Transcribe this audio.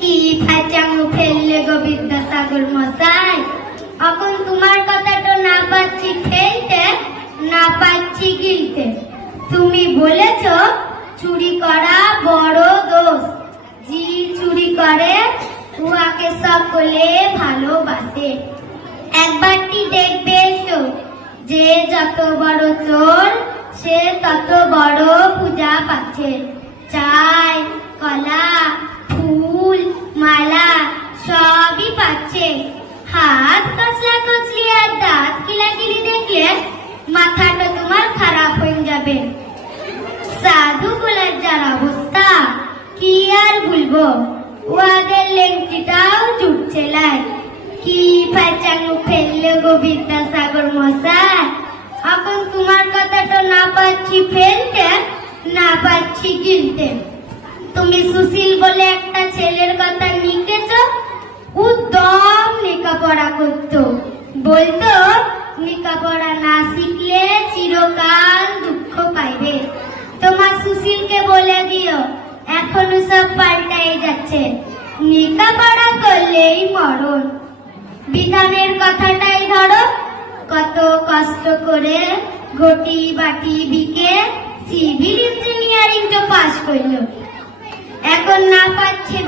কি ফাচাঙ্গু ফেললে গো বিদ্যাসাগর মশাই এখন তোমার কথাটা না পাচ্ছি ফেলতে না পাচ্ছি গিলতে। তুমি বলেছ চুরি করা বড় দোষ। জি চুরি করে উহাকে সকলে ভালোবাসে। একবারটি দেখবে এসো, যে যত বড় চোর সে তত বড় পূজা পাচ্ছে। চাই, কলা সবই হাত কচলা কচলি আর দাঁত কিলাকিলি দেখলে মাথাটা তোমার খারাপ হয়ে যাবে। সাধু গুলার যার অবস্থা, কি আর বলব? ওয়াদের লেংটিটাও জুটছে লাই। কি ফাচাঙ্গু ফেললে গো বিদ্যাসাগর মশাই এখন তোমার কথাটা না পাচ্ছি ফেলতে না পাচ্ছি গিলতে তুমি সুশীল বলে একটা ছেলের কথা নিকেছ ও দম লেখাপড়া করতো। বলতো লেখাপড়া না শিখলে চিরকাল দুঃখ পাইবে। তোমার সুশীলকে বলে দিও, এখনও সব পাল্টাই যাচ্ছে। লেখাপড়া করলেই মরণ। বিধানের কথাটাই ধরো, কত কষ্ট করে ঘটি বাটি বিকে সিভিল ইঞ্জিনিয়ারিং তো পাস করল। এখন না পাচ্ছে